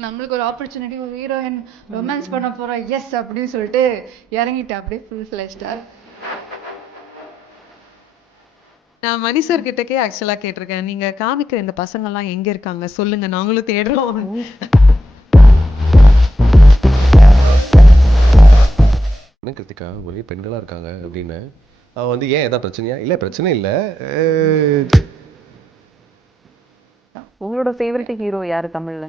நம்மளுக்கு ஒரு ஆப்பர்ச்சுனிட்டி, ஒரு ஹீரோயின் ரொமான்ஸ் பண்ண போறோம், எஸ் அப்படின்னு சொல்லிட்டு இறங்கிட்டேன் அப்படியே ஃபுல் ஃபிளெஷ்டா. நான் மணி சார் கிட்டக்கே ஆக்சுவலா கேட்டிருக்கேன், நீங்க காமிக்கிற இந்த பசங்க எல்லாம் எங்க இருக்காங்க சொல்லுங்க, நாங்களும் தேடுறோம். என்ன கிருத்திகா ஒரே பெண்களா இருக்காங்க அப்படின்னு. அவ வந்து ஏன் ஏதாவது பிரச்சனையா? இல்ல பிரச்சனை இல்ல. உங்களோட ஃபேவரட் ஹீரோ யாரு தமிழ்ல?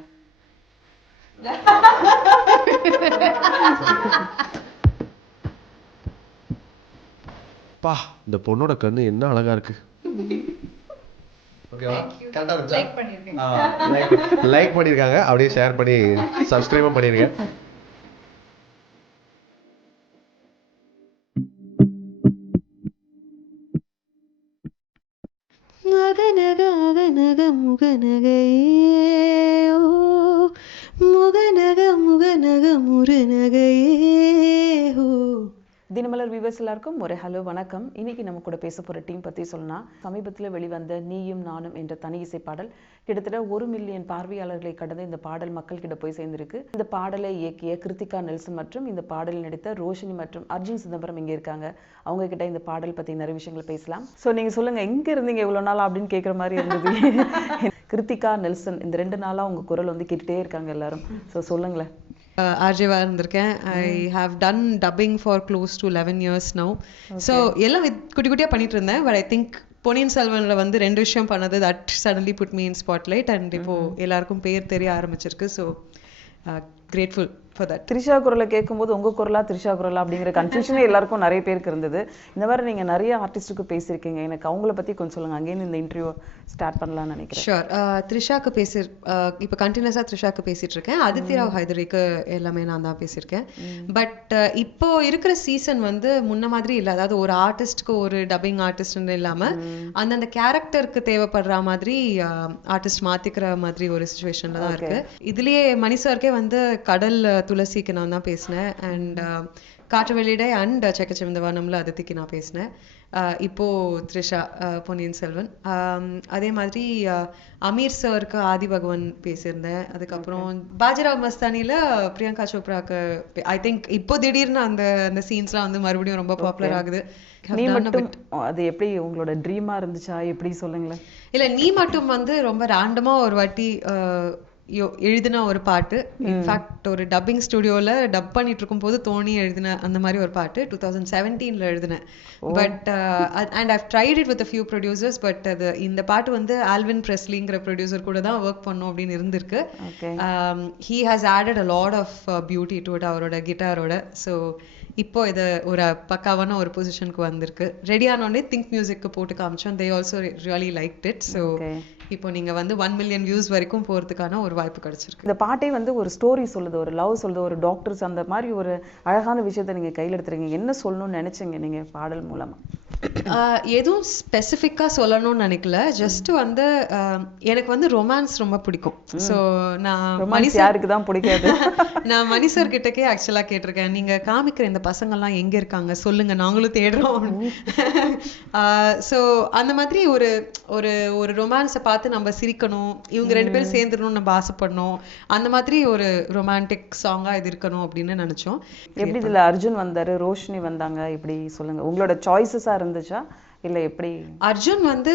பா இந்த பொண்ணோட கண்ணு என்ன அழகா இருக்கு. ஓகேவா? கரெக்டா இருந்துச்சா? லைக் பண்ணிருக்காங்க, அப்படியே ஷேர் பண்ணி சப்ஸ்கிரைபும் பண்ணிருங்க. முகநக முகநக முகநகையே ஓ முகநக முகநக முருநகையே ஓ. தினமலர் வியூவர்ஸ் எல்லாருக்கும் ஒரு ஹலோ வணக்கம். இன்னைக்கு நம்ம கூட பேச போற டீம் பத்தி சொல்லணும்னா, சமீபத்தில் வெளிவந்த நீயும் நானும் என்ற தனி இசை பாடல் கிட்டத்தட்ட 1 மில்லியன் பார்வையாளர்களை கடந்து இந்த பாடல் மக்கள் கிட்ட போய் சேர்ந்திருக்கு. இந்த பாடலை இயக்கிய கிருத்திகா நெல்சன் மற்றும் இந்த பாடலில் நடித்த ரோஷினி மற்றும் அர்ஜுன் சிதம்பரம் இங்க இருக்காங்க. அவங்க கிட்ட இந்த பாடல் பத்தி நிறைய விஷயங்கள் பேசலாம். ஸோ நீங்க சொல்லுங்க, எங்க இருந்தீங்க இவ்வளவு நாள் அப்படின்னு கேட்குற மாதிரி இருந்தது. கிருத்திகா நெல்சன், இந்த 2 நாளா உங்க குரல் வந்து கேட்டுட்டே இருக்காங்க எல்லாரும். ஸோ சொல்லுங்களேன். ஆர்ஜேவா இருந்திருக்கேன். I have done dubbing for close to 11 years now. So எல்லாம் குட்டி குட்டியாக பண்ணிட்டு இருந்தேன். பட் ஐ திங்க் பொன்னியின் செல்வனில் வந்து 2 விஷயம் பண்ணது, that suddenly put me in spotlight. And இப்போ எல்லாருக்கும் பேர் தெரிய ஆரம்பிச்சிருக்கு. So grateful for that. Trisha குரலை கேட்கும்போது உங்க குரலா த்ரிஷா குரலா அப்படிங்கிற கன்ஃபியூஷனே எல்லாருக்கும் நிறைய பேருக்கு இருந்தது. இந்த மாதிரி நீங்க நிறைய ஆர்டிஸ்டுக்கு பேசியிருக்கீங்க, எனக்கு அவங்கள பத்தி கொஞ்சம் சொல்லுங்க. அங்கேயும் இந்த இன்டர்வியூ ஸ்டார்ட் பண்ணலாம்னு நினைக்கிறேன். ஷோர். த்ரிஷாக்கு இப்போ கண்டினியூஸாக த்ரிஷாக்கு பேசிட்டு இருக்கேன். அதித்தி ராவ் ஹைதரிக்கு எல்லாமே நான் தான் பேசியிருக்கேன். பட் இப்போ இருக்கிற சீசன் வந்து முன்ன மாதிரி இல்லை. அதாவது ஒரு ஆர்டிஸ்ட்க்கு ஒரு டப்பிங் ஆர்டிஸ்ட்னு இல்லாமல் அந்தந்த கேரக்டருக்கு தேவைப்படுற மாதிரி ஆர்டிஸ்ட் மாத்திக்கிற மாதிரி ஒரு சுச்சுவேஷன்ல தான் இருக்கு. இதுலயே மணி சார்க்கே வந்து கடல் துளசிக்கு நான் தான் பேசினேன். அண்ட் காற்று வெளியிடை அண்ட் செக்கச்சிவந்த வானம்ல அதித்திக்கு நான் பேசினேன். இப்போ த்ரிஷா பொன்னியின் செல்வன். அதே மாதிரி அமீர் சாருக்கு ஆதி பகவான் பேசியிருந்தேன். அதுக்கப்புறம் பாஜிராவ் மஸ்தானியில் பிரியங்கா சோப்ராக்கு ஐ திங்க் இப்போ திடீர்னு அந்த சீன்ஸ்லாம் வந்து மறுபடியும் ரொம்ப பாப்புலர் ஆகுது. நீ மட்டும் அது எப்படி உங்களோட ட்ரீமா இருந்துச்சா எப்படி சொல்லுங்களேன்? இல்லை, நீ மட்டும் வந்து ரொம்ப ரேண்டமா ஒரு வாட்டி எழுதின ஒரு பாட்டு. இன்ஃபேக்ட் ஒரு டப்பிங் ஸ்டுடியோவில் டப் பண்ணிட்டு இருக்கும் போது தோணி எழுதின அந்த மாதிரி ஒரு பாட்டு 2017 எழுதினேன். But and I've tried it with few producers. But அது இந்த பாட்டு வந்து ஆல்வின் ப்ரெஸ்லிங்கிற ப்ரொடியூசர் கூட தான் ஒர்க் பண்ணும் அப்படின்னு இருந்திருக்கு. He has added a lot of beauty to it, அவரோட கிட்டாரோட. ஸோ இப்போ இது ஒரு பக்காவான ஒரு பொசிஷனுக்கு வந்திருக்கு. ரெடி ஆனோடனே திங்க் மியூசிக்கு போட்டு காமிச்சோம். They also really liked it. So இப்போ நீங்க வந்து 1 மில்லியன் வியூஸ் வரைக்கும் போறதுக்கான ஒரு வாய்ப்பு கிடைச்சிருக்கு. இந்த பாட்டே வந்து ஒரு ஸ்டோரி சொல்லுது, ஒரு லவ் சொல்லுது, ஒரு டாக்டர்ஸ் அந்த மாதிரி ஒரு அழகான விஷயத்த நீங்க கையில் எடுத்துருக்கீங்க. என்ன சொல்லணும்னு நினைச்சீங்க நீங்க பாடல் மூலமா? எதுவும் ஸ்பெசிஃபிக்காக சொல்லணும்னு நினைக்கல. ஜஸ்ட் வந்து எனக்கு வந்து ரொமான்ஸ் ரொம்ப பிடிக்கும். ஸோ நான் யாருக்கு தான் பிடிக்காது. நான் மணி சார் கிட்டக்கே ஆக்சுவலாக கேட்டிருக்கேன், நீங்க காமிக்கிற இந்த பசங்கள்லாம் எங்க இருக்காங்க சொல்லுங்க, நாங்களும் தேடுறோம். ஸோ அந்த மாதிரி ஒரு ஒரு ஒரு ரொமான்ஸை பார்த்து நம்ம சிரிக்கணும், இவங்க 2 பேரும் சேர்ந்துடணும்னு நம்ம ஆசைப்படணும், அந்த மாதிரி ஒரு ரொமான்டிக் சாங்கா இது இருக்கணும் அப்படின்னு நினைச்சோம். எப்படி இதுல அர்ஜுன் வந்தாரு, ரோஷினி வந்தாங்க, இப்படி சொல்லுங்க. உங்களோட சாய்ஸஸா இருந்துச்சா இல்லை எப்படி? அர்ஜுன் வந்து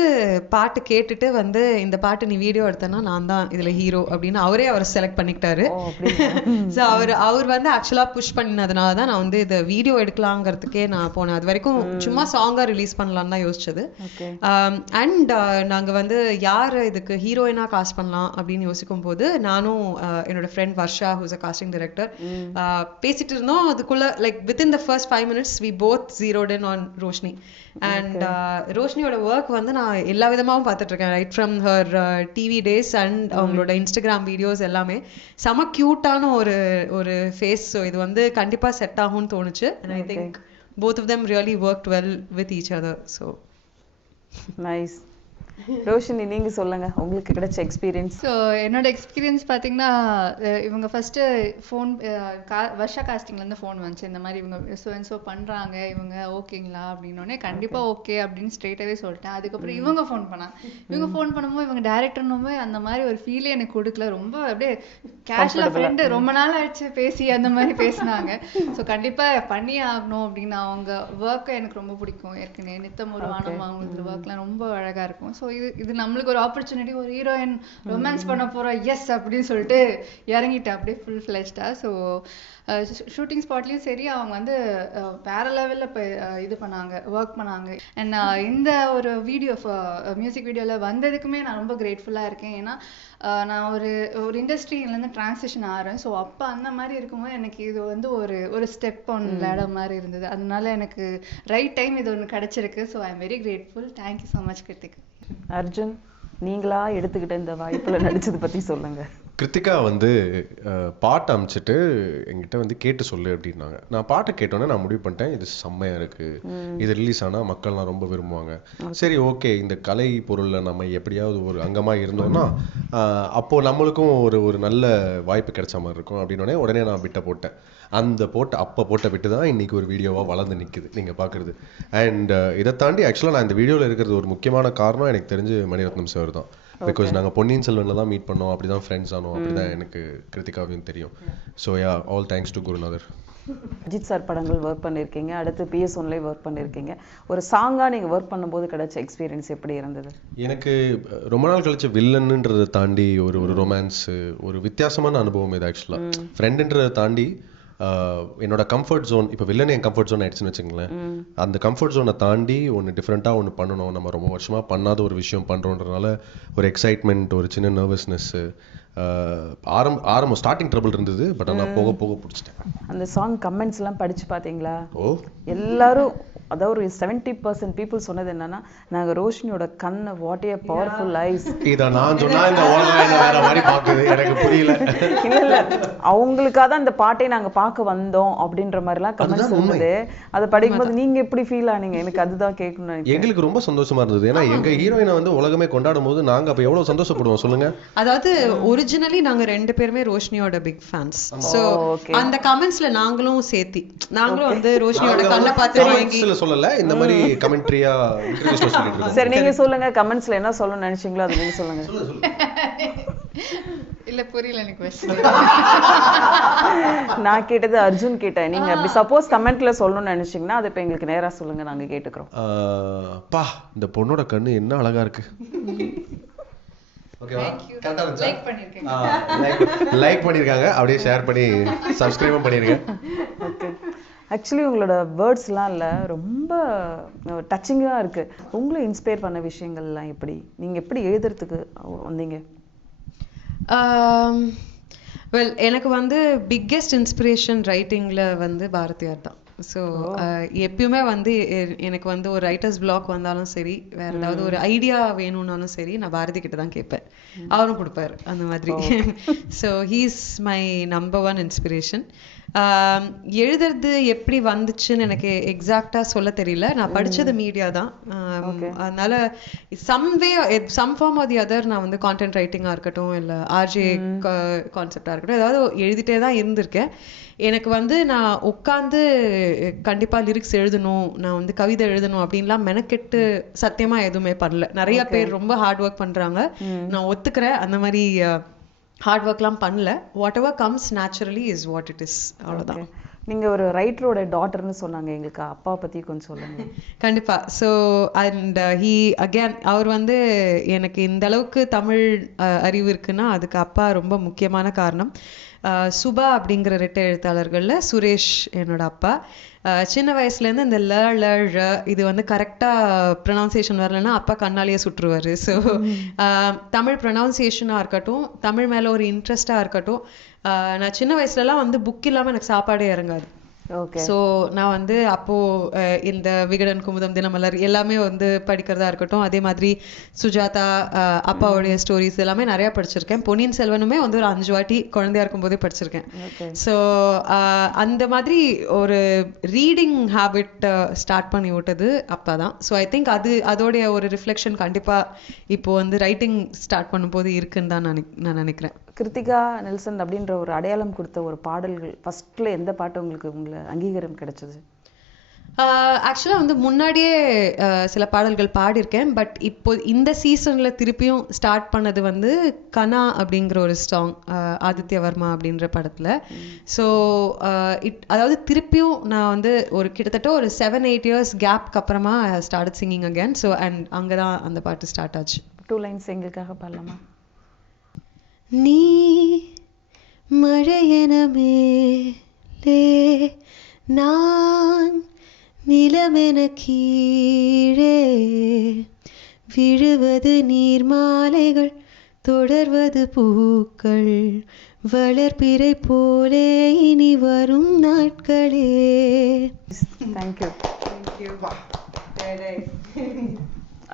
பாட்டு கேட்டுட்டு வந்து இந்த பாட்டு நீ வீடியோ எடுத்தனா நான் தான் இதுல ஹீரோ அப்படின்னு அவரை செலக்ட் பண்ணிக்கிட்டாரு. ஸோ அவர் வந்து ஆக்சுவலா புஷ் பண்ணினதுனால தான் நான் வந்து இதை வீடியோ எடுக்கலாங்கிறதுக்கே நான் போனேன். அது வரைக்கும் சும்மா சாங்கா ரிலீஸ் பண்ணலான்னு தான் யோசிச்சது. அண்ட் நாங்க வந்து யார் இதுக்கு ஹீரோயினா காஸ்ட் பண்ணலாம் அப்படின்னு யோசிக்கும் போது நானும் என்னோட friend Varsha, who's a casting director, பேசிட்டு இருந்தோம். அதுக்குள்ள like within the first 5 minutes we both zeroed in on Roshini. And ரோஷினியோட ஒர்க் வந்து நான் எல்லா விதமாகவும் பார்த்துட்டு இருக்கேன். Right from her TV days and அவங்களோட இன்ஸ்டாகிராம் வீடியோஸ் எல்லாமே செம கியூட்டான ஒரு ஃபேஸ். ஸோ இது வந்து கண்டிப்பா செட் ஆகும்னு தோணுச்சு. And I think both of them really worked well with each other. So nice. Roshini நீங்க சொல்லுங்க உங்களுக்கு கிடைச்ச எக்ஸ்பீரியன்ஸ். ஸோ என்னோட எக்ஸ்பீரியன்ஸ் பார்த்தீங்கன்னா இவங்க ஃபர்ஸ்ட்டு ஃபோன் வர்ஷா காஸ்டிங்லேருந்து ஃபோன் வந்துச்சு, இந்த மாதிரி இவங்க ஸோ பண்ணுறாங்க இவங்க ஓகேங்களா அப்படின்னோடனே கண்டிப்பாக ஓகே அப்படின்னு ஸ்ட்ரெயிட்டாகவே சொல்லிட்டேன். அதுக்கப்புறம் இவங்க ஃபோன் பண்ணாங்க. இவங்க ஃபோன் பண்ணும்போது இவங்க டேரக்டர்னுமே அந்த மாதிரி ஒரு ஃபீலே எனக்கு கொடுக்கல. ரொம்ப அப்படியே கேஷுவலாக ஃப்ரெண்டு ரொம்ப நாள் ஆயிடுச்சு பேசி அந்த மாதிரி பேசினாங்க. ஸோ கண்டிப்பாக பண்ணியே ஆகணும் அப்படின்னு. அவங்க ஒர்க்கை எனக்கு ரொம்ப பிடிக்கும். ஏற்கனவே நித்தம் ஒரு வானம் அவங்களுக்கு ஒர்க்லாம் ரொம்ப அழகாக இருக்கும். ஸோ இது நம்மளுக்கு ஒரு ஆப்பர்ச்சுனிட்டி, ஒரு ஹீரோயின் ரொமான்ஸ் பண்ண போகிறோம் எஸ் அப்படின்னு சொல்லிட்டு இறங்கிட்டேன் அப்படியே ஃபுல் ஃப்ளெஷ்டாக. ஸோ ஷூட்டிங் ஸ்பாட்லேயும் சரி அவங்க வந்து வேற லெவலில் இப்போ இது பண்ணாங்க, ஒர்க் பண்ணாங்க. அண்ட் இந்த ஒரு வீடியோ மியூசிக் வீடியோவில் வந்ததுக்குமே நான் ரொம்ப கிரேட்ஃபுல்லாக இருக்கேன். ஏன்னா நான் ஒரு இண்டஸ்ட்ரியிலேருந்து ட்ரான்சிஷன் ஆகிறேன். ஸோ அப்போ அந்த மாதிரி இருக்கும்போது எனக்கு இது வந்து ஒரு ஸ்டெப் ஒன் லேடர் மாதிரி இருந்தது. அதனால எனக்கு ரைட் டைம் இது ஒன்று கிடச்சிருக்கு. So I am very grateful. Thank you so much Kiruthika. Arjun நீங்களா எடுத்துக்கிட்ட இந்த வாய்ப்புல நடிச்சது பத்தி சொல்லுங்க. கிருத்திகா வந்து பாட்டு அமைச்சிட்டு என்கிட்ட வந்து கேட்டு சொல்லு அப்படின்னாங்க. நான் பாட்டை கேட்டோன்னே நான் முடிவு பண்ணிட்டேன் இது செம்மையாக இருக்குது, இது ரிலீஸ் ஆனால் மக்கள்லாம் ரொம்ப விரும்புவாங்க. சரி ஓகே, இந்த கலை பொருளில் நம்ம எப்படியாவது ஒரு அங்கமாக இருந்தோம்னா அப்போது நம்மளுக்கும் ஒரு நல்ல வாய்ப்பு கிடைச்ச மாதிரி இருக்கும் அப்படின்னோடனே உடனே நான் விட்ட போட்டேன். அந்த அப்போ போட்ட விட்டு தான் இன்றைக்கி ஒரு வீடியோவாக வளர்ந்து நிற்குது நீங்கள் பார்க்குறது. அண்ட் இதை தாண்டி ஆக்சுவலாக நான் இந்த வீடியோவில் இருக்கிறது ஒரு முக்கியமான காரணம் எனக்கு தெரிஞ்சு மணிரத்னம் சார் தான். பிகாஸ் நாங்கள் பொன்னியின் செல்வனில் தான் மீட் பண்ணோம், அப்படி தான் ஃப்ரெண்ட்ஸ் ஆனோம், அப்படி தான் எனக்கு கிருத்திகாவையும் தெரியும். So yeah, all thanks to குருநாதர். அஜித் சார் படங்கள் ஒர்க் பண்ணியிருக்கீங்க, அடுத்து PS1லேயே ஒர்க் பண்ணியிருக்கீங்க. ஒரு சாங்காக நீங்கள் ஒர்க் பண்ணும்போது கிடைச்ச எக்ஸ்பீரியன்ஸ் எப்படி இருந்தது? எனக்கு ரொம்ப நாள் கழிச்சு வில்லன்ன்றதை தாண்டி ஒரு ரொமான்ஸு, ஒரு வித்தியாசமான அனுபவம் இது. ஆக்சுவலாக ஃப்ரெண்டுன்றதை தாண்டி என்னோட கம்ஃபர்ட் ஜோன், இப்போ வில்லன் என் கம்ஃபர்ட் ஜோன் ஆயிடுச்சுன்னு வச்சுங்களேன். அந்த கம்ஃபர்ட் ஜோனை தாண்டி ஒன்று டிஃப்ரெண்ட்டாக ஒன்று பண்ணணும், நம்ம ரொம்ப வருஷமாக பண்ணாத ஒரு விஷயம் பண்ணுறோன்றதுனால ஒரு எக்ஸைட்மெண்ட், ஒரு சின்ன நர்வஸ்னஸ்ஸு, ஆரம்பம் ஸ்டார்டிங் ட்ரபிள் இருந்தது. பட் ஆனால் போக போக பிடிச்சிட்டேன். அந்த சாங் கமெண்ட்ஸ்லாம் படித்து பார்த்தீங்களா? ஓ, எல்லாரும் அதாவது ஒரு 70% பீப்புள் சொன்னது என்னன்னா, நாங்கள் ரோஷினியோட கண்ணு வாட் ஏ பவர்ஃபுல் ஐஸ். இதை நான் சொன்னா இந்த உலகம் என்ன வேற மாதிரி பார்க்குது, எனக்கு புரியல. இல்லை அவங்களுக்காக தான் இந்த பாட்டை நாங்கள் பார்க்க வந்தோம் அப்படின்ற மாதிரிலாம் கமெண்ட்ஸ் இருந்தது. அதை படிக்கும்போது நீங்கள் எப்படி ஃபீல் ஆனீங்க? எனக்கு அதுதான் கேட்கணும். எங்களுக்கு ரொம்ப சந்தோஷமா இருந்தது. ஏன்னா எங்க ஹீரோயினை வந்து உலகமே கொண்டாடும் போது நாங்கள் அப்போ எவ்வளோ சந்தோஷப்படுவோம் சொல்லுங்க. அதாவது ஒரிஜினலி நாங்க 2 பேருமே ரோஷினியோட பிக் ஃபேன்ஸ். சோ அந்த கமெண்ட்ஸ்ல நாங்களும் சேர்த்தி நாங்களும் வந்து ரோஷினியோட கண்ணை பார்த்து வாங்கி சொல்லல, இந்த மாதிரி கமெண்ட்ரியா இன்டர்வியூஸ்ல சொல்லிட்டு இருக்கோம். சரி நீங்க சொல்லுங்க, கமெண்ட்ஸ்ல என்ன சொல்லணும்னு நினைச்சீங்களோ அது நீங்க சொல்லுங்க. இல்ல புரியல எனக்கு क्वेश्चन. நான் கேட்டது அர்ஜுன் கேட்டேன். நீங்க அப்படி சப்போஸ் கமெண்ட்ல சொல்லணும்னு நினைச்சீங்கன்னா அது இப்ப எங்களுக்கு நேரா சொல்லுங்க, நாங்க கேட்டுக்கிறோம். பா இந்த பொண்ணோட கண்ணு என்ன அழகா இருக்கு. ஓகேவா? கரெக்ட்டா இருந்துச்சா? லைக் பண்ணிருக்கீங்க. லைக் பண்ணிருக்காங்க, அப்படியே ஷேர் பண்ணி சப்ஸ்கிரைபும் பண்ணிருங்க. ஓகே. ஆக்சுவலி உங்களோட வேர்ட்ஸ்லாம் இல்லை ரொம்ப டச்சிங்காக இருக்குது. உங்களை இன்ஸ்பயர் பண்ண விஷயங்கள்லாம் எப்படி, நீங்கள் எப்படி எழுதுறதுக்கு வந்தீங்க? வெல் எனக்கு வந்து பிக்கெஸ்ட் இன்ஸ்பிரேஷன் ரைட்டிங்கில் வந்து பாரதியார் தான். ஸோ எப்பயுமே வந்து எனக்கு வந்து ஒரு ரைட்டர்ஸ் பிளாக் வந்தாலும் சரி, வேற ஏதாவது ஒரு ஐடியா வேணும்னாலும் சரி, நான் பாரதி கிட்ட தான் கேட்பேன், அவரும் கொடுப்பாரு அந்த மாதிரி. So he's my number 1 inspiration. எழுதுறது எப்படி வந்துச்சுன்னு எனக்கு எக்ஸாக்டா சொல்ல தெரியல. நான் படிச்சது மீடியா தான். அதனால some form or the other நான் வந்து கான்டென்ட் ரைட்டிங்கா இருக்கட்டும், இல்ல ஆர்ஜே கான்செப்டா இருக்கட்டும், ஏதாவது எழுதிட்டே தான் இருந்திருக்கேன். எனக்கு வந்து நான் உட்காந்து கண்டிப்பா லிரிக்ஸ் எழுதணும், நான் வந்து கவிதை எழுதணும் அப்படின்லாம் மெனக்கெட்டு சத்தியமா எதுவுமே பண்ணல. நிறைய பேர் ரொம்ப ஹார்ட் ஒர்க் பண்றாங்க, நான் ஒத்துக்கிறேன். அந்த மாதிரி ஹார்ட் ஒர்க்லாம் பண்ணல. What ever comes naturally is what it is, அவ்வளோதான். நீங்கள் ஒரு ரைட்டரோட டாட்டர்னு சொன்னாங்க, எங்களுக்கு அப்பா பற்றி கொஞ்சம் சொல்லுங்க. கண்டிப்பாக. ஸோ அண்ட் ஹீ அகேன் அவர் வந்து எனக்கு இந்த அளவுக்கு தமிழ் அறிவு இருக்குன்னா அதுக்கு அப்பா ரொம்ப முக்கியமான காரணம். சுபா அப்படிங்கிற 2 எழுத்தாளர்களில் சுரேஷ் என்னோட அப்பா. சின்ன வயசுலேருந்து இந்த ல இது வந்து கரெக்டாக ப்ரொனவுன்சியேஷன் வரலன்னா அப்பா கண்ணாலேயே சுட்டுருவார். ஸோ தமிழ் ப்ரொனவுன்சியேஷனாக இருக்கட்டும், தமிழ் மேலே ஒரு இன்ட்ரெஸ்டாக இருக்கட்டும். நான் சின்ன வயசுலலாம் வந்து புக் இல்லாமல் எனக்கு சாப்பாடே இறங்காது. ஓகே. ஸோ நான் வந்து அப்போ இந்த விகடன் குமுதம் தினமலர் எல்லாமே வந்து படிக்கிறதா இருக்கட்டும், அதே மாதிரி சுஜாதா அப்பாவுடைய ஸ்டோரிஸ் எல்லாமே நிறைய படிச்சிருக்கேன். பொன்னியின் செல்வனுமே வந்து ஒரு 5 வாட்டி குழந்தையா இருக்கும்போதே படிச்சிருக்கேன். ஸோ அந்த மாதிரி ஒரு ரீடிங் ஹேபிட் ஸ்டார்ட் பண்ணி விட்டது அப்பதான். ஸோ ஐ திங்க் அதோடைய ஒரு ரிஃப்ளெக்ஷன் கண்டிப்பா இப்போ வந்து ரைட்டிங் ஸ்டார்ட் பண்ணும்போது இருக்குன்னு தான் நான் நினைக்கிறேன். கிருத்திகா நெல்சன் அப்படின்ற ஒரு அடையாளம் கொடுத்த ஒரு பாடல்கள் ஃபர்ஸ்ட்ல எந்த பாட்டு உங்களுக்கு அங்கீகாரம் கிடைச்சது? ஆக்சுவலாக வந்து முன்னாடியே சில பாடல்கள் பாடியிருக்கேன். பட் இப்போ இந்த சீசனில் திருப்பியும் ஸ்டார்ட் பண்ணது வந்து கனா அப்படிங்கிற ஒரு சாங், ஆதித்ய வர்மா அப்படின்ற படத்தில். ஸோ அதாவது திருப்பியும் நான் வந்து ஒரு கிட்டத்தட்ட ஒரு 7-8 இயர்ஸ் கேப்க்கு அப்புறமா start singing again. So and அங்கே தான் அந்த பாட்டு ஸ்டார்ட் ஆச்சு. 2 லைன்ஸ் எங்களுக்காக பாடலாமா? நீ மழையென மேலே, நான் நிலமென கீழே, விழுவது நீர்மாலைகள், தொடர்வது பூக்கள், வளர்பிறை போலே இனி வரும் நாட்களே. தேங்க்யூ.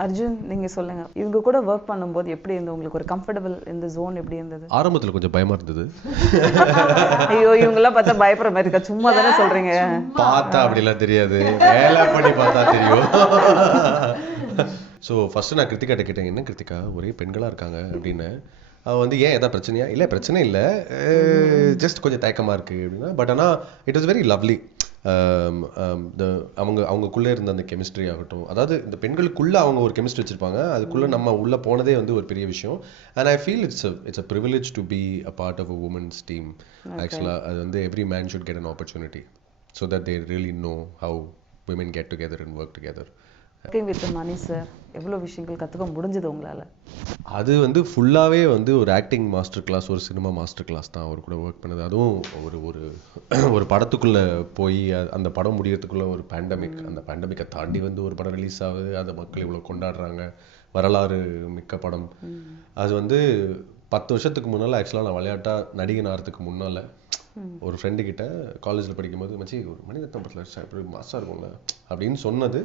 அர்ஜுன், நீங்க சொல்லுங்க, இவங்க கூட ஒர்க் பண்ணும்போது எப்படி இருந்தது உங்களுக்கு? ஒரு கம்ஃபர்டபிள் இந்த ஜோன் எப்படி இருந்தது? ஆரம்பத்துல கொஞ்சம் பயமா இருந்தது. ஐயோ, இவங்கெல்லாம் பார்த்தா பயப்படுற மாதிரி இருக்கா? சும்மா தானே சொல்றீங்க. பார்த்தா அப்படிலாம் தெரியாது, வேலை பண்ணி பார்த்தா தெரியும். ஸோ ஃபர்ஸ்ட் நான் கிருத்திகாட்ட கேட்டேன், என்ன கிருத்திகா ஒரே பெண்களா இருக்காங்க அப்படின்னு. அவள் வந்து ஏன் எதாவது பிரச்சனையா? இல்லை பிரச்சனை இல்லை, ஜஸ்ட் கொஞ்சம் தயக்கமா இருக்கு அப்படின்னா. பட் ஆனால் இட் வாஸ் வெரி லவ்லி. அவங்களுக்குள்ளே இருந்த அந்த கெமிஸ்ட்ரி ஆகட்டும், அதாவது இந்த பெண்களுக்குள்ள அவங்க ஒரு கெமிஸ்ட்ரி வச்சிருப்பாங்க, அதுக்குள்ள நம்ம உள்ள போனதே வந்து ஒரு பெரிய விஷயம். And I feel it's a privilege to be a part of a women's team. ஆக்சுவலாக அது வந்து every man should get an opportunity so that they really know how women get together and work together. Working with Mani sir, எவ்வளோ விஷயங்கள் கற்றுக்க முடிஞ்சது உங்களால்? அது வந்து ஃபுல்லாகவே வந்து ஒரு ஆக்டிங் மாஸ்டர் கிளாஸ், ஒரு சினிமா மாஸ்டர் கிளாஸ் தான் அவர் கூட ஒர்க் பண்ணது. அதுவும் ஒரு படத்துக்குள்ளே போய் அந்த படம் முடியறதுக்குள்ள ஒரு பேண்டமிக், அந்த பேண்டமிக்கை தாண்டி வந்து ஒரு படம் ரிலீஸ் ஆகுது, அதை மக்கள் இவ்வளோ கொண்டாடுறாங்க, வரலாறு மிக்க படம். அது வந்து 10 வருஷத்துக்கு முன்னால் ஆக்சுவலாக நான் விளையாட்டாக நடிகன் ஆகிறதுக்கு முன்னால் ஒரு ஃப்ரெண்டு கிட்ட காலேஜில் படிக்கும்போது, மச்சி ஒரு மணிரத்னம் படத்தில் இப்படி மாசாக இருக்கும்ல அப்படின்னு சொன்னது.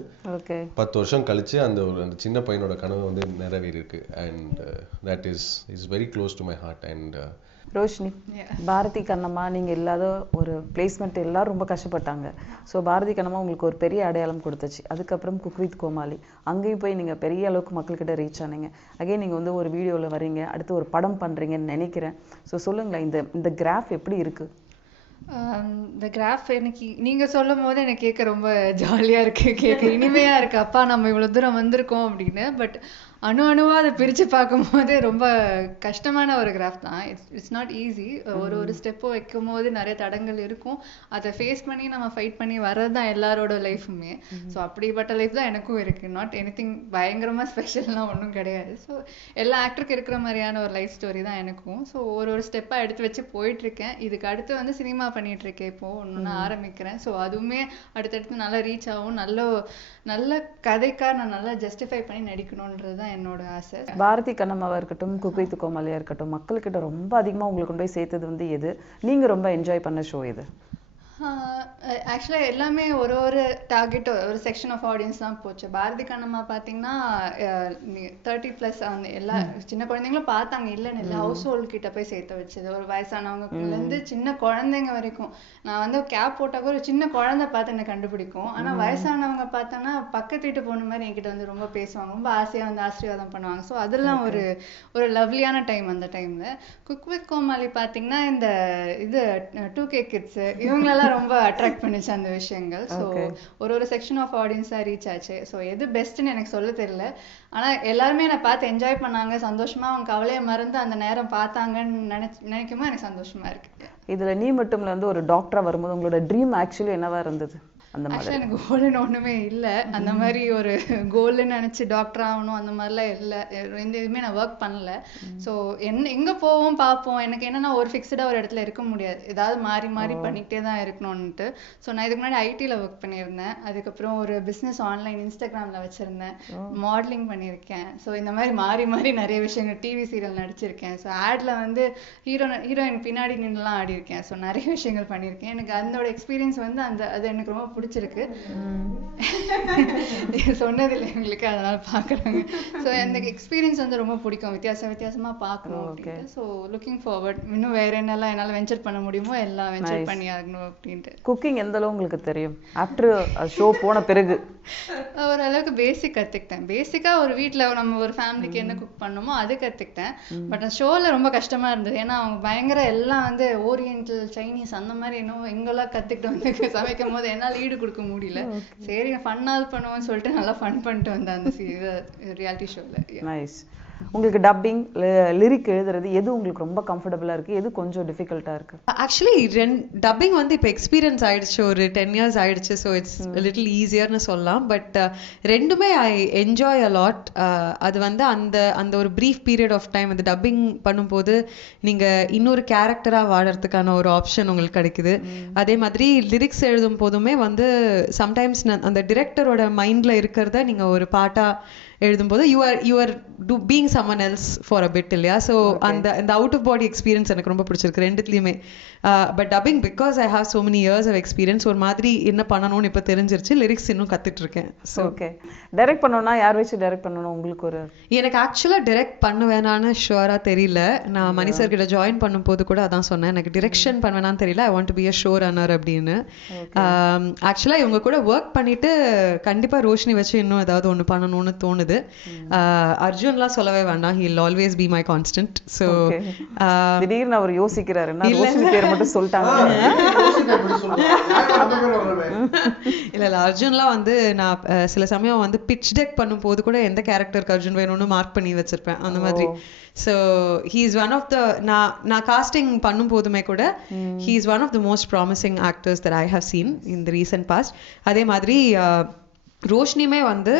10 வருஷம் கழிச்சு அந்த சின்ன பையனோட கனவு வந்து நிறைவேறி இருக்கு. And that is very close to my heart. And Roshini, Bharathi Kannamma நீங்கள் இல்லாத ஒரு பிளேஸ்மெண்ட் எல்லாரும் ரொம்ப கஷ்டப்பட்டாங்க. ஸோ பாரதி கண்ணம்மா உங்களுக்கு ஒரு பெரிய அடையாளம் கொடுத்துச்சு. அதுக்கப்புறம் குக் வித் கோமாளி, அங்கேயும் போய் நீங்கள் பெரிய அளவுக்கு மக்கள்கிட்ட ரீச் ஆனீங்க. அகைன் நீங்கள் வந்து ஒரு வீடியோவில் வரீங்க, அடுத்து ஒரு படம் பண்ணுறீங்கன்னு நினைக்கிறேன். ஸோ சொல்லுங்களேன், இந்த கிராஃப் எப்படி இருக்குது? இந்த கிராஃப் எனக்கு நீங்கள் சொல்லும் போது எனக்கு கேட்க ரொம்ப ஜாலியாக இருக்குது, கேட்க இனிமையாக இருக்குது. அப்பா நம்ம இவ்வளோ தூரம் வந்திருக்கோம் அப்படின்னு. பட் அணுவாக அதை பிரித்து பார்க்கும்போது ரொம்ப கஷ்டமான ஒரு கிராஃப் தான். It's not easy. ஒரு ஸ்டெப்போ வைக்கும் போது நிறைய தடங்கள் இருக்கும். அதை ஃபேஸ் பண்ணி நம்ம ஃபைட் பண்ணி வர்றது தான் எல்லாரோட லைஃபுமே. ஸோ அப்படிப்பட்ட லைஃப் தான் எனக்கும் இருக்குது. நாட் எனிதிங் பயங்கரமாக ஸ்பெஷல்லாம் ஒன்றும் கிடையாது. ஸோ எல்லா ஆக்டருக்கு இருக்கிற மாதிரியான ஒரு லைஃப் ஸ்டோரி தான் எனக்கும். ஸோ ஒரு ஸ்டெப்பாக எடுத்து வச்சு போயிட்டுருக்கேன். இதுக்கு அடுத்து வந்து சினிமா பண்ணிகிட்ருக்கேன், இப்போது ஒன்று ஆரம்பிக்கிறேன். ஸோ அதுவுமே அடுத்தடுத்து நல்லா ரீச் ஆகும், நல்ல கதைக்காக நான் நல்லா ஜஸ்டிஃபை பண்ணி நடிக்கணுன்றது தான் என்னோட ஆசை. பாரதி கண்ணம்மாவா இருக்கட்டும், குக் வித் கோமாளியா இருக்கட்டும், மக்கள்கிட்ட ரொம்ப அதிகமாக உங்களை கொண்டு போய் சேர்த்தது வந்து எது? நீங்கள் ரொம்ப என்ஜாய் பண்ண ஷோ எது? ஆக்சுவலாக எல்லாமே ஒரு டார்கெட், ஒரு செக்ஷன் ஆஃப் ஆடியன்ஸ் தான் போச்சு. பாரதி கண்ணம்மா பார்த்தீங்கன்னா 30+ அந்த எல்லா சின்ன குழந்தைங்களும் பார்த்தாங்க, இல்லைன்னு இல்லை. ஹவுஸ் ஹோல்டு கிட்ட போய் சேர்த்து வச்சது, ஒரு வயசானவங்கலேருந்து சின்ன குழந்தைங்க வரைக்கும். நான் வந்து கேப் போட்டாக்க ஒரு சின்ன குழந்தை பார்த்து என்னை கண்டுபிடிக்கும். ஆனால் வயசானவங்க பார்த்தோன்னா பக்கத்து வீட்டு பொண்ணு மாதிரி என்கிட்ட வந்து ரொம்ப பேசுவாங்க, ரொம்ப ஆசையாக வந்து ஆசீர்வாதம் பண்ணுவாங்க. ஸோ அதெல்லாம் ஒரு லவ்லியான டைம் அந்த டைமில். குக் வித் கோமாளி பார்த்தீங்கன்னா இந்த இது 2K கிட்ஸு இவங்களெல்லாம் ரொம்ப அட்ராக்ட் பண்ணிச்சு அந்த விஷயங்கள். ஸோ ஒரு செக்ஷன் ஆஃப் ஆடியன்ஸாக ரீச் ஆச்சு. ஸோ எது பெஸ்ட்டுன்னு எனக்கு சொல்ல தெரியல. ஆனால் எல்லாருமே என்னை பார்த்து என்ஜாய் பண்ணாங்க, சந்தோஷமாக அவங்க கவலையை மறந்து அந்த நேரம் பார்த்தாங்கன்னு நினைக்கும்போது எனக்கு சந்தோஷமாக இருக்குது. இதில் நீ மட்டும் வந்து ஒரு டாக்டராக வரும்போது உங்களோட ட்ரீம் ஆக்சுவலி என்னவா இருந்தது? அந்த மாதிரி? ஆக்சுவலா எனக்கு கோல்னு ஒண்ணுமே இல்ல. அந்த மாதிரி ஒரு கோல்னு நினைச்சு டாக்டர் ஆகணும் அந்த மாதிரிலாம் இல்ல. எந்த இதுவுமே நான் ஒர்க் பண்ணல. ஸோ எங்க போவோம் பார்ப்போம். எனக்கு என்னன்னா ஒரு ஃபிக்ஸ்டா ஒரு இடத்துல இருக்க முடியாது. ஏதாவது மாறி மாறி பண்ணிக்கிட்டே தான் இருக்கணும்னுட்டு. ஸோ நான் இதுக்கு முன்னாடி ஐடில ஒர்க் பண்ணியிருந்தேன். அதுக்கப்புறம் ஒரு பிசினஸ் ஆன்லைன் இன்ஸ்டாகிராம்ல வச்சிருந்தேன். மாடலிங் பண்ணியிருக்கேன். ஸோ இந்த மாதிரி மாறி மாறி நிறைய விஷயங்கள் டிவி சீரியல் நடிச்சிருக்கேன். ஸோ ஆட்ல வந்து ஹீரோயின் பின்னாடி நின்றுலாம் ஆடி இருக்கேன். ஸோ நிறைய விஷயங்கள் பண்ணியிருக்கேன். எனக்கு அதோட எக்ஸ்பீரியன்ஸ் வந்து அது எனக்கு ரொம்ப பிடிச்சிருக்கு. சொன்னதில்லை எங்களுக்கு, அதனால பாக்குறாங்க. ஸோ அந்த எக்ஸ்பீரியன்ஸ் வந்து ரொம்ப பிடிக்கும். வித்தியாசமா பார்க்கணும் அப்படின்ட்டு. ஸோ லுக்கிங் ஃபார்வர்ட் இன்னும் வேற என்னெல்லாம் என்னால வெஞ்சர் பண்ண முடியுமோ எல்லாம் வெஞ்சர் பண்ணி ஆகணும் அப்படின்ட்டு. குக்கிங் எந்த அளவு உங்களுக்கு தெரியும் ஆஃப்டர் ஷோ போன பிறகு? ஓரளவுக்கு பேசிக் கத்துக்கிட்டேன். பேசிக்கா ஒரு வீட்ல நம்ம ஒரு ஃபேமிலிக்கு என்ன குக் பண்ணுமோ அது கத்துக்கிட்டேன். பட் ஷோல ரொம்ப கஷ்டமா இருந்தது. ஏன்னா அவங்க பயங்கர எல்லாம் வந்து ஓரியன்டல் சைனீஸ் அந்த மாதிரி இன்னும் எங்கெல்லாம் கத்துக்கிட்டு வந்து சமைக்கும் போது என்னால ஈடு கொடுக்க முடியல. சரி ஃபன்னாவது பண்ணுவோம்னு சொல்லிட்டு நல்லா ஃபன் பண்ணிட்டு வந்தேன் அந்த ரியாலிட்டி ஷோல. நைஸ். உங்களுக்கு டப்பிங் லிரிக் எழுதுறது எது உங்களுக்கு ரொம்ப கம்ஃபர்டபுளா இருக்கு, எது கொஞ்சம் டிஃபிகல்ட்டா இருக்கு? ஆக்சுவலி டப்பிங் வந்து இப்போ எக்ஸ்பீரியன்ஸ் ஆயிடுச்சு, ஒரு 10 years ஆயிடுச்சு. ஸோ இட்ஸ் லிட்டில் ஈஸியர்னு சொல்லலாம். பட் ரெண்டுமே ஐ என்ஜாய் அ லாட். அது வந்து அந்த ஒரு ப்ரீஃப் பீரியட் ஆஃப் டைம் அந்த டப்பிங் பண்ணும்போது நீங்க இன்னொரு கேரக்டரா வாழறதுக்கான ஒரு ஆப்ஷன் உங்களுக்கு கிடைக்குது. அதே மாதிரி லிரிக்ஸ் எழுதும் போதுமே வந்து சம்டைம்ஸ் அந்த டிரெக்டரோட மைண்ட்ல இருக்கிறத நீங்க ஒரு பாட்டா எழுதும்போது you are being someone else for a bit இல்லையா? ஸோ அந்த அவுட் ஆஃப் பாடி எக்ஸ்பீரியன்ஸ் எனக்கு ரொம்ப பிடிச்சிருக்கு ரெண்டுத்துலையுமே. But dubbing because I have so many years of experience, ஒரு மாதிரி என்ன பண்ணணும்னு இப்போ தெரிஞ்சிருச்சு. லிரிக்ஸ் இன்னும் கத்துட்டு இருக்கேன். ஓகே. டைரக்ட் பண்ணணும்னா யார் வச்சு டைரக்ட் பண்ணணும் உங்களுக்கு? ஒரு எனக்கு ஆக்சுவலாக டைரக்ட் பண்ணுவேனான்னு ஷுவராக தெரியல. நான் மணி சார் கிட்ட ஜாயின் பண்ணும்போது கூட அதான் சொன்னேன், எனக்கு டிரெக்ஷன் பண்ணுவேனான்னு தெரியல. I want to be a show runner அப்படின்னு. ஆக்சுவலாக இவங்க கூட ஒர்க் பண்ணிட்டு கண்டிப்பாக ரோஷினி வச்சு இன்னும் ஏதாவது ஒன்று பண்ணணும்னு தோணுது. அர்ஜுன்லாம் சொல்லவே வேண்டாம், he will always be my constant. So திடீர்னு அவர் யோசிக்கிறாரு, நான் ரோஷினி பேர் மட்டும் சொல்லிட்டாங்க. இல்ல அர்ஜுன்லாம் வந்து நான் சில சமயம் வந்து பிட்ச் டெக் பண்ணும்போது கூட எந்த கேரக்டருக்கு அர்ஜுன் வேணும்னு மார்க் பண்ணி வச்சிருப்பேன் அந்த மாதிரி. So he is one of the நான் காஸ்டிங் பண்ணும் போதுமே கூட he is one of the most promising actors that I have seen in the recent past. அதே மாதிரி ரோஷினியுமே வந்து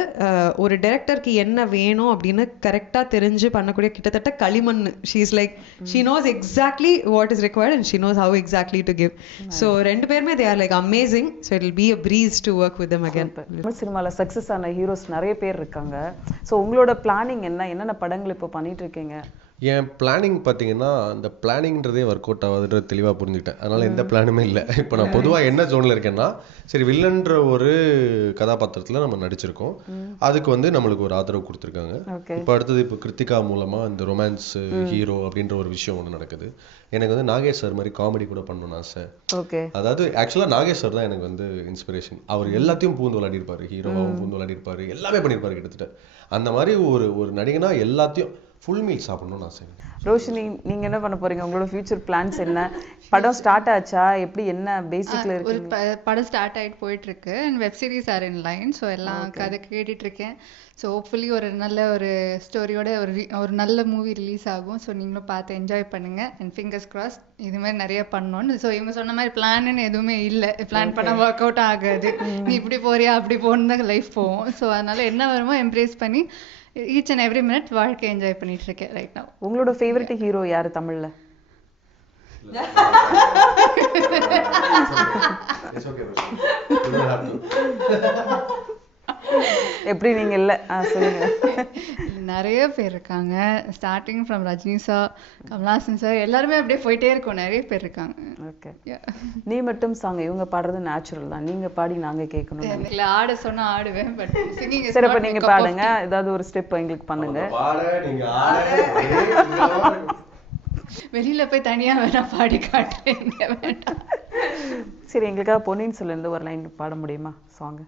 ஒரு டைரக்டருக்கு என்ன வேணும் அப்படின்னு கரெக்டாக தெரிஞ்சு பண்ணக்கூடிய கிட்டத்தட்ட களிமண். She is like she nose exactly what is required and she knows how exactly to give. So ரெண்டு பேருமே they are like amazing. So it will be a breeze to work with them again. Tamil சினிமாவில் success ஆன heroes நிறைய பேர் இருக்காங்க. So உங்களோட planning என்னென்ன படங்கள் இப்போ பண்ணிட்டு இருக்கீங்க? என் பிளானிங் பார்த்தீங்கன்னா அந்த பிளானிங்கிறதே ஒர்க் அவுட் ஆகுதுன்றது தெளிவாக புரிஞ்சுக்கிட்டேன். அதனால எந்த பிளானுமே இல்லை. இப்போ நான் பொதுவாக என்ன ஜோனில் இருக்கேன்னா, சரி வில்லன்ற ஒரு கதாபாத்திரத்தில் நம்ம நடிச்சிருக்கோம், அதுக்கு வந்து நம்மளுக்கு ஒரு ஆதரவு கொடுத்துருக்காங்க. இப்போ அடுத்தது இப்போ கிருத்திகா மூலமாக இந்த ரொமான்ஸ் ஹீரோ அப்படின்ற ஒரு விஷயம் ஒன்று நடக்குது. எனக்கு வந்து நாகேஷ் சார் மாதிரி காமெடி கூட பண்ணணும்னு ஆசை. அதாவது ஆக்சுவலாக நாகேஷ் சார் தான் எனக்கு வந்து இன்ஸ்பிரேஷன். அவர் எல்லாத்தையும் பூந்து விளையாடிருப்பாரு, ஹீரோவாகவும் பூந்து விளையாடிருப்பாரு, எல்லாமே பண்ணியிருப்பாரு கிட்டத்தட்ட. அந்த மாதிரி ஒரு நடிகனா எல்லாத்தையும் ஃபுல் மீல் சாப்பிடணும்னு ஆசை. ரோஷினி, நீங்க என்ன பண்ண போறீங்க? உங்களோட ஃபியூச்சர் பிளான்ஸ் என்ன? படம் ஸ்டார்ட் ஆச்சா? எப்படி என்ன பேசிக்ல இருக்கு? ஒரு படம் ஸ்டார்ட் ஆயிட்டு போயிட்டு இருக்கு. Web series are in line. So எல்லாம் கதை கேட்டுட்டு இருக்கேன். ஸோ ஹோப்ஃபுல்லி ஒரு நல்ல ஒரு ஸ்டோரியோட ஒரு நல்ல மூவி ரிலீஸ் ஆகும். ஸோ நீங்களும் பார்த்து என்ஜாய் பண்ணுங்க. அண்ட் ஃபிங்கர்ஸ் கிராஸ் இது மாதிரி நிறைய பண்ணணும்னு. ஸோ இவங்க சொன்ன மாதிரி பிளான்னு எதுவுமே இல்லை. பிளான் பண்ண ஒர்க் அவுட் ஆகாது. நீ இப்படி போறியா அப்படி போகணும் தான் லைஃப் போகும். ஸோ அதனால என்ன வருமோ எம்ப்ரேஸ் பண்ணி ஈச் அண்ட் எவ்ரி மினிட் வாழ்க்கை என்ஜாய் பண்ணிட்டு இருக்கேன் ரைட் நவ். உங்களோட ஃபேவரட் ஹீரோ யாரு தமிழ்ல? எப்படி நீங்க இல்ல சொல்லுங்க. நிறைய பேர் இருக்காங்க. Starting from Rajini sir, Kamal Haasan sir, எல்லாருமே அப்படியே போயிட்டே இருக்கும். நிறைய பேர் இருக்காங்க. ஓகே. நீ மட்டும் சாங் இவங்க பாடுறது நேச்சுரல் தான், நீங்க பாடி நாங்க கேட்கணும். இல்ல ஆட சொன்னா ஆடுவேன், பட் சிங்கிங் இஸ் சரி. அப்ப நீங்க பாடுங்க, ஏதாவது ஒரு ஸ்டெப் எங்களுக்கு பண்ணுங்க. வெளியில போய் தனியா வேணா பாடி காட்டுறீங்க வேண்டாம். சரி, எங்களுக்காக பொன்னியின் செல்வன்ல இருந்து ஒரு லைன் பாட முடியுமா சாங்?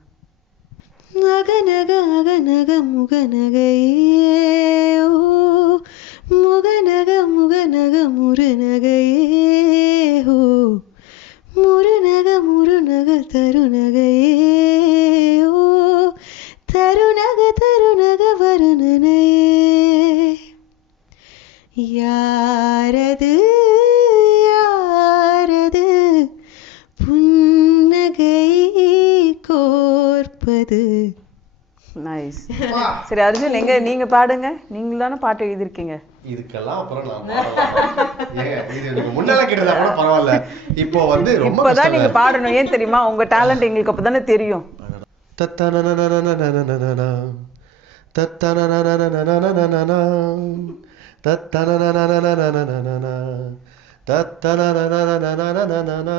அகநக அகநக முகநகையே ஓ முகநக முகநக முருநகையே ஓ முருநக முருநக தருநகையே ஓ தருநக தருநக வருணனையே யாரது யாரது புன்னகை உள்ளது. நைஸ். சரி அர்ஜுன், நீங்க பாடுங்க. நீங்க தானே பாட்டு எழுதிருக்கீங்க. இதுக்கெல்லாம் அப்புறம் நான் பாடலாம். இது நீங்க முன்னால கேட்டதா கூட பரவாயில்ல. இப்போ வந்து ரொம்ப இப்பதான் நீங்க பாடணும். ஏன் தெரியுமா? உங்க டேலண்ட் எங்களுக்கு அப்பதானே தெரியும். தத்தனனனனனனனனனன தத்தனனனனனனனனனன தத்தனனனனனனனனன தத்தனனனனனனனனன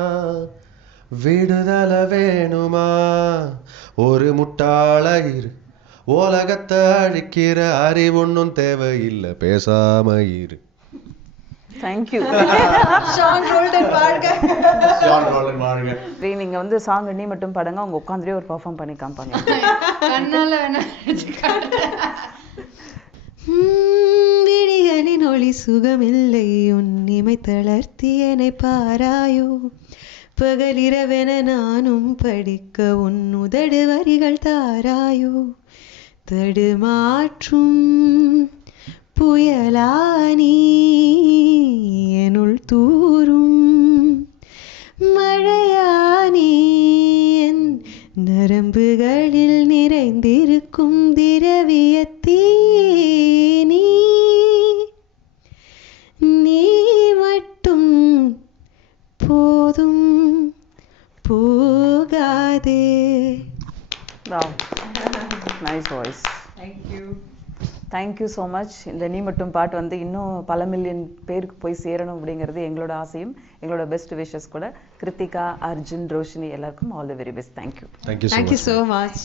விடுதலை வேணுமா ஒரு முட்டாள இரு, உலகத்தை அழிக்கிற அறிவொன்னும் தேவையில்லை, பேசாம இரு. தேங்க்யூ. ஷான் ரோல்டன் வாழ்க. ஷான் ரோல்டன் வாழ்க. நீங்க வந்து சாங் நீ மட்டும் பாடுங்க. அவங்க உட்காந்துட்டே ஒரு பெர்ஃபார்ம் பண்ணி காமிப்பாங்க. கண்ணால வேணா விழிகளின் ஒளி சுகமில்லை, உன் இமை தளர்த்தி என்னை பாராயோ, பகலிரவென நானும் படிக்க உன் உதடு வரிகள் தாராயோ, தடுமாற்றும் புயலானி என்னுள் தூரும் மழையானி, என் நரம்புகளில் நிறைந்திருக்கும் திரவியத்தீ நீ மட்டும் போதும் போகாதே. Nice voice. Thank you. Thank you so much. இந்த நீ மட்டும் பாட்டு வந்து இன்னும் பல மில்லியன் பேருக்கு போய் சேரணும் அப்படிங்கிறது எங்களோட ஆசையும் எங்களோட பெஸ்ட் விஷஸ் கூட. கிருத்திகா, அர்ஜுன், ரோஷினி எல்லாருக்கும் all the very best. Thank you. Thank you so Thank you much. so much.